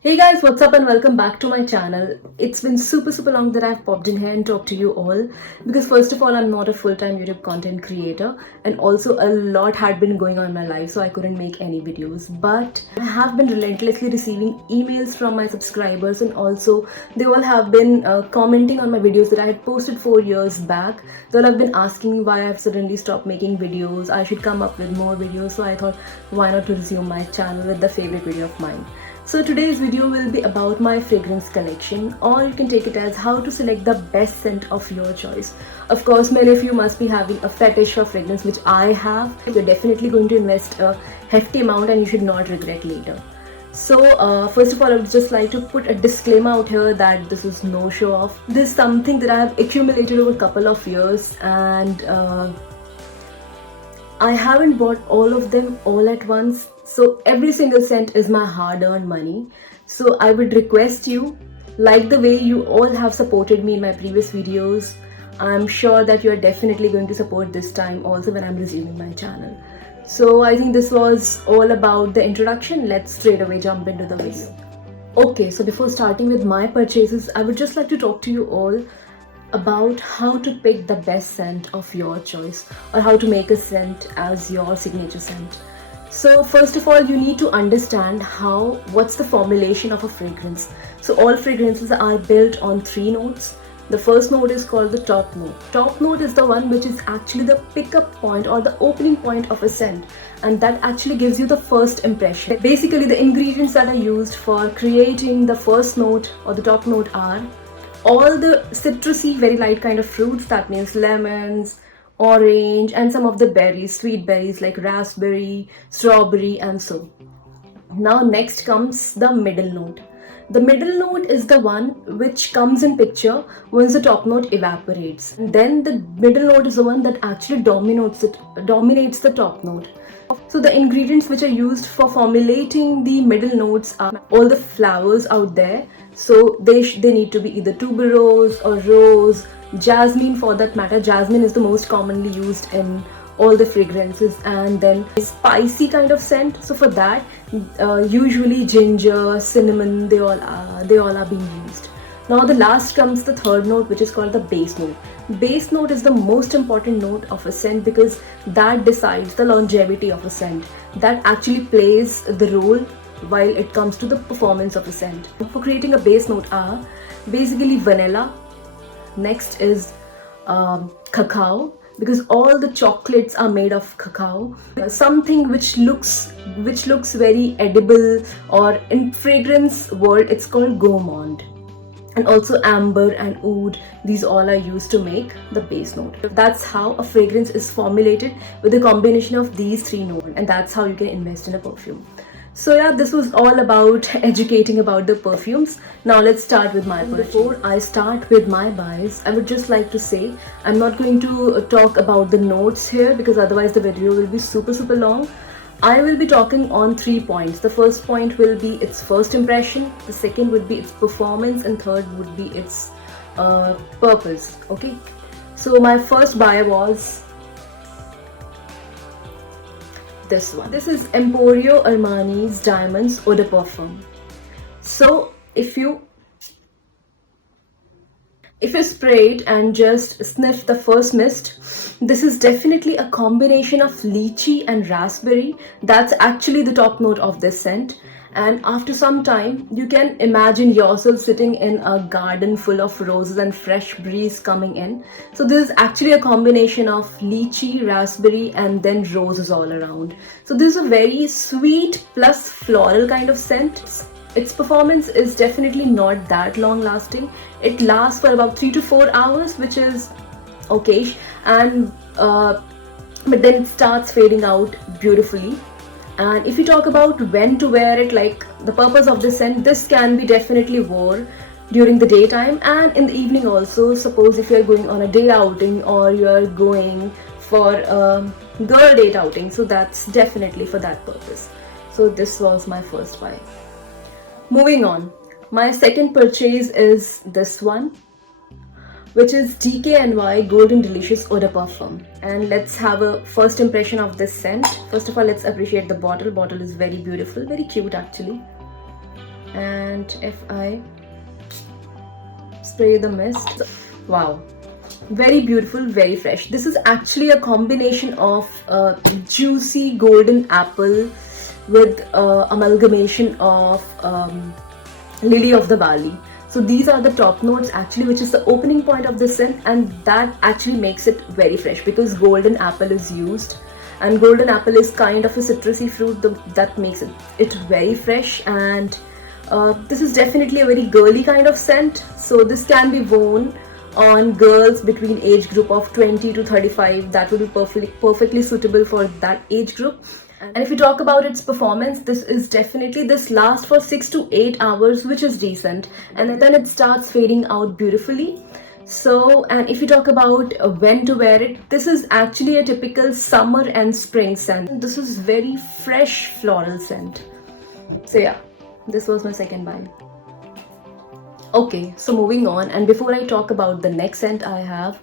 Hey guys, what's up and welcome back to my channel. It's been super long that I've popped in here and talked to you all because first of all, I'm not a full-time YouTube content creator and also a lot had been going on in my life, so I couldn't make any videos. But I have been relentlessly receiving emails from my subscribers, and also they all have been commenting on my videos that I had posted 4 years back. They all have been asking me why I've suddenly stopped making videos. I should come up with more videos, so I thought why not to resume my channel with the favorite video of mine. So today's video will be about my fragrance collection, or you can take it as how to select the best scent of your choice. Of course, many of you must be having a fetish for fragrance, which I have. You're definitely going to invest a hefty amount and you should not regret later. So first of all, I would just like to put a disclaimer out here that this is no show off. This is something that I have accumulated over a couple of years, and I haven't bought all of them all at once. So every single cent is my hard-earned money. So I would request you, like the way you all have supported me in my previous videos, I'm sure that you are definitely going to support this time also when I'm resuming my channel. So I think this was all about the introduction. Let's straight away jump into the video. Okay, so before starting with my purchases, I would just like to talk to you all about how to pick the best scent of your choice, or how to make a scent as your signature scent. So first of all, you need to understand what's the formulation of a fragrance. So all fragrances are built on 3 notes. The first note is called the top note. Top note is the one which is actually the pickup point or the opening point of a scent, and that actually gives you the first impression. Basically, the ingredients that are used for creating the first note or the top note are all the citrusy, very light kind of fruits. That means lemons, orange, and some of the berries, sweet berries like raspberry, strawberry, and so. Now next comes the middle note. The middle note is the one which comes in picture once the top note evaporates. And then the middle note is the one that actually dominates the top note. So the ingredients which are used for formulating the middle notes are all the flowers out there. So they need to be either tuberose or rose, jasmine for that matter. Jasmine is the most commonly used in all the fragrances, and then a spicy kind of scent. So for that, usually ginger, cinnamon, they all are being used. Now the last comes the third note, which is called the base note. Base note is the most important note of a scent because that decides the longevity of a scent. That actually plays the role while it comes to the performance of a scent. For creating a base note are basically vanilla. Next is cacao, because all the chocolates are made of cacao. Something which looks very edible, or in fragrance world it's called gourmand. And also amber and oud, these all are used to make the base note. That's how a fragrance is formulated, with a combination of these 3 notes, and that's how you can invest in a perfume. So yeah, this was all about educating about the perfumes. Now let's start with my purchase. Before I start with my buys, I would just like to say I'm not going to talk about the notes here because otherwise the video will be super long. I will be talking on 3 points. The first point will be its first impression, the second would be its performance, and third would be its purpose. Okay, so my first buy was this one. This is Emporio Armani's Diamonds Eau de Parfum. So if you spray it and just sniff the first mist, this is definitely a combination of lychee and raspberry. That's actually the top note of this scent. And after some time, you can imagine yourself sitting in a garden full of roses and fresh breeze coming in. So this is actually a combination of lychee, raspberry, and then roses all around. So this is a very sweet plus floral kind of scent. Its performance is definitely not that long lasting. It lasts for about 3 to 4 hours, which is okay, and but then it starts fading out beautifully. And if you talk about when to wear it, like the purpose of this scent, this can be definitely worn during the daytime and in the evening also. Suppose if you're going on a day outing or you're going for a girl date outing, so that's definitely for that purpose. So this was my first buy. Moving on, my second purchase is this one, which is DKNY Golden Delicious Eau de Parfum. And let's have a first impression of this scent. First of all, let's appreciate the bottle. Bottle is very beautiful, very cute actually. And if I spray the mist, wow, very beautiful, very fresh. This is actually a combination of juicy golden apple with amalgamation of lily of the valley. So these are the top notes actually, which is the opening point of the scent, and that actually makes it very fresh because golden apple is used, and golden apple is kind of a citrusy fruit that makes it very fresh. And this is definitely a very girly kind of scent, so this can be worn on girls between age group of 20 to 35. That would be perfectly suitable for that age group. And if you talk about its performance, this lasts for 6 to 8 hours, which is decent, and then it starts fading out beautifully. So, and if you talk about when to wear it, this is actually a typical summer and spring scent. This is very fresh floral scent. So yeah, this was my second buy. Okay, so moving on, and before I talk about the next scent I have,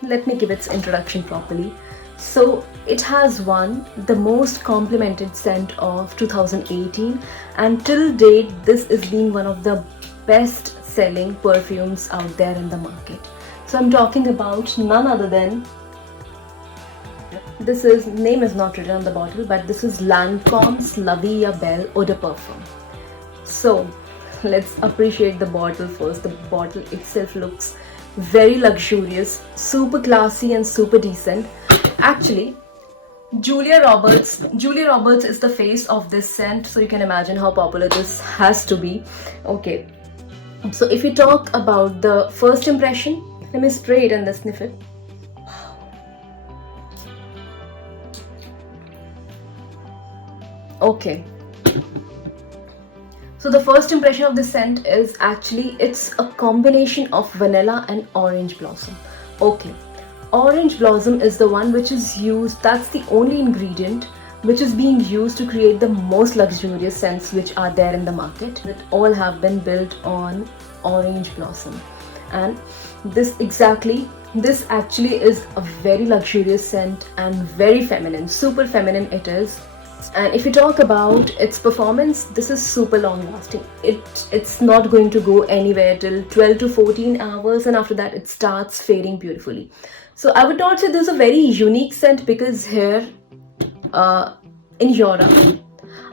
let me give its introduction properly. So it has won the most complimented scent of 2018, and till date this is being one of the best selling perfumes out there in the market. So I'm talking about none other than, name is not written on the bottle, but this is Lancome Slavia Belle Eau de Parfum. So let's appreciate the bottle first. The bottle itself looks very luxurious, super classy and super decent. Actually, Julia Roberts is the face of this scent, so you can imagine how popular this has to be. Okay, so if we talk about the first impression, let me spray it and then sniff it. Okay, so the first impression of this scent is actually, it's a combination of vanilla and orange blossom. Okay, orange blossom is the one which is used, that's the only ingredient which is being used to create the most luxurious scents which are there in the market, that all have been built on orange blossom. And this actually is a very luxurious scent and very feminine, super feminine it is. And if you talk about its performance, this is super long lasting. It's not going to go anywhere till 12 to 14 hours, and after that it starts fading beautifully. So I would not say this is a very unique scent, because here in Europe,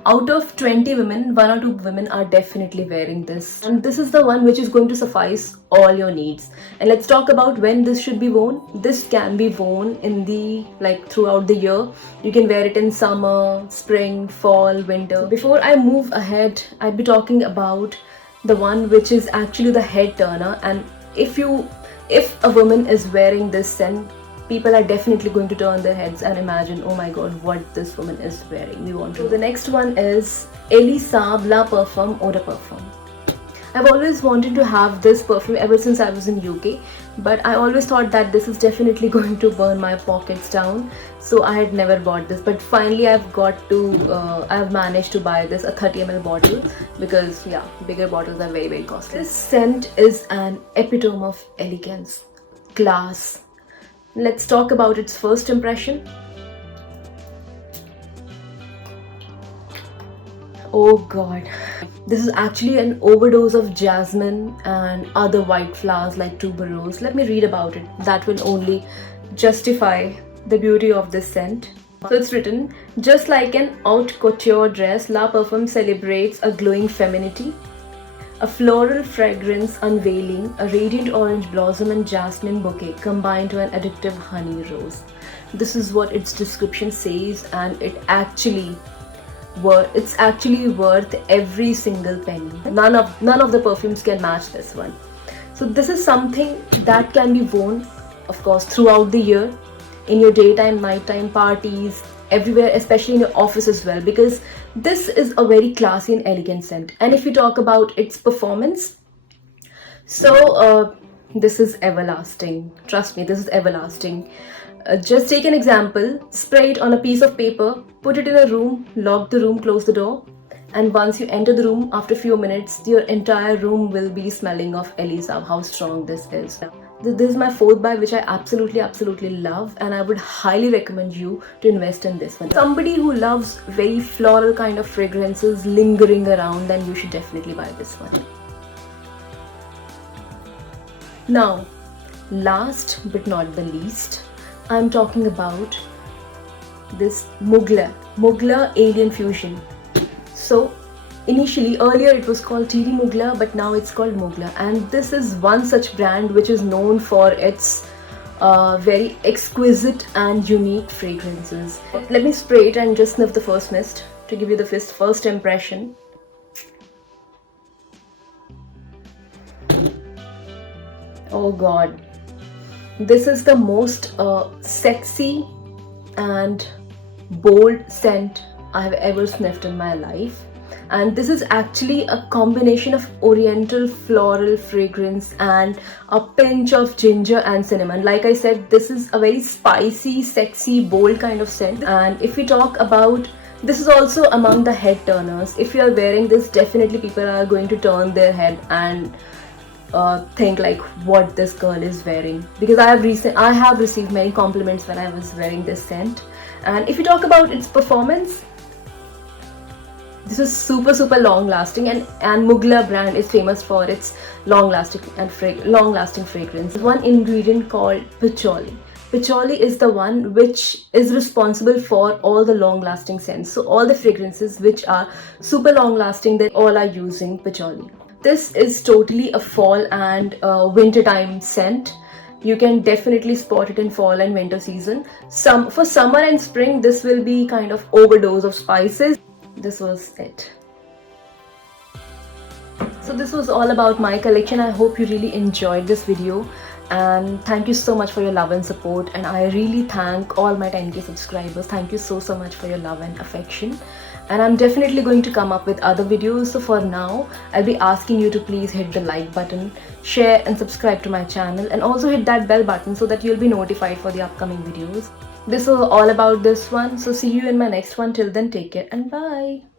out of 20 women, 1 or 2 women are definitely wearing this, and this is the one which is going to suffice all your needs. And let's talk about when this should be worn. This can be worn in throughout the year. You can wear it in summer, spring, fall, winter. Before I move ahead, I'd be talking about the one which is actually the head turner. And if a woman is wearing this scent, people are definitely going to turn their heads and imagine, oh my god, what this woman is wearing. We want to. So the next one is Elie Saab La Parfum Eau de Parfum. I've always wanted to have this perfume ever since I was in UK, but I always thought that this is definitely going to burn my pockets down, so I had never bought this. But finally I've managed to buy this, a 30 ml bottle, because yeah, bigger bottles are very, very costly. This scent is an epitome of elegance, class. Let's talk about its first impression. Oh god, this is actually an overdose of jasmine and other white flowers like tuberose. Let me read about it. That will only justify the beauty of this scent. So it's written, just like an haute couture dress, La Parfum celebrates a glowing femininity, a floral fragrance unveiling a radiant orange blossom and jasmine bouquet combined to an addictive honey rose. This is what its description says, and it's actually worth every single penny. None of the perfumes can match this one. So this is something that can be worn, of course, throughout the year, in your daytime, nighttime parties, everywhere, especially in your office as well, because this is a very classy and elegant scent. And if you talk about its performance, so this is everlasting. Trust me, this is everlasting. Just take an example, spray it on a piece of paper, put it in a room, lock the room, close the door, and once you enter the room, after a few minutes, your entire room will be smelling of Elie Saab. How strong this is. This is my fourth buy, which I absolutely love, and I would highly recommend you to invest in this one. Somebody who loves very floral kind of fragrances lingering around, then you should definitely buy this one. Now, last but not the least, I'm talking about this Mugler Alien Fusion. So initially, earlier it was called TD Mugler, but now it's called Mugler, and this is one such brand which is known for its very exquisite and unique fragrances. Let me spray it and just sniff the first mist to give you the first impression. Oh god, this is the most sexy and bold scent I have ever sniffed in my life. And this is actually a combination of oriental floral fragrance and a pinch of ginger and cinnamon. Like I said, this is a very spicy, sexy, bold kind of scent. And if we talk about, this is also among the head turners. If you are wearing this, definitely people are going to turn their head and think like what this girl is wearing, because I have received many compliments when I was wearing this scent. And if you talk about its performance, this is super long lasting, and Mugler brand is famous for its long lasting fragrance. One ingredient called patchouli. Patchouli is the one which is responsible for all the long lasting scents. So all the fragrances which are super long lasting, they all are using patchouli. This is totally a fall and winter time scent. You can definitely spot it in fall and winter season. For summer and spring, this will be kind of overdose of spices. This was it. So this was all about my collection. I hope you really enjoyed this video, and thank you so much for your love and support, and I really thank all my 10k subscribers. Thank you so much for your love and affection, and I'm definitely going to come up with other videos. So for now, I'll be asking you to please hit the like button, share and subscribe to my channel, and also hit that bell button so that you'll be notified for the upcoming videos. This was all about this one, so see you in my next one. Till then, take care and bye.